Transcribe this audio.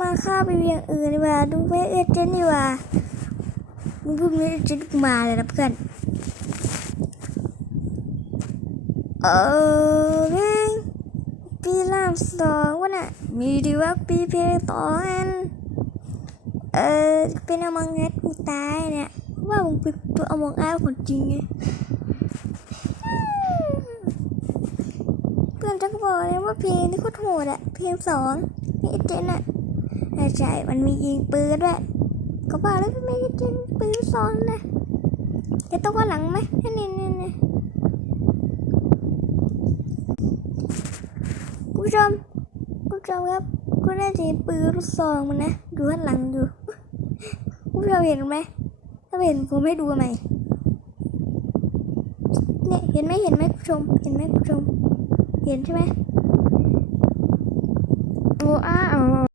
มาฆ่าไปเวียงอื่นดีกว่า ดูแม่เอเจนดีกว่ามึงพิ่งนี้เอจนต์มาเลยนะเพื่อนเออเร่งปีลามสองวะน่ะมีดีว่าปีเพลงต่ออันเออเป็นอมังเงสกูตายเนี่ยว่ามึงเป็นตัวอมังอาคนจริงไงเพื่อนจะก็บอกเลยว่าเพลงนี่โคตรโหดอะเพลงสองนี่เจนอะ ใช่มันมียิงปืนด้วยก็บอกแล้วไม่ใช่เจนปืนสองนะจะต้องว่าหลังไหมนี่นี่นี่คุณผู้ชมคุณผู้ชมครับคุณน่าจะปืนลูกซองมันนะดูข้างหลังอยู่คุณผู้ชมเห็นไหมถ้าเห็นผมให้ดูใหม่เนี่ยเห็นไหมเห็นไหมคุณผู้ชมเห็นไหมคุณผู้ชมเห็นใช่ไหมโอ้อ้า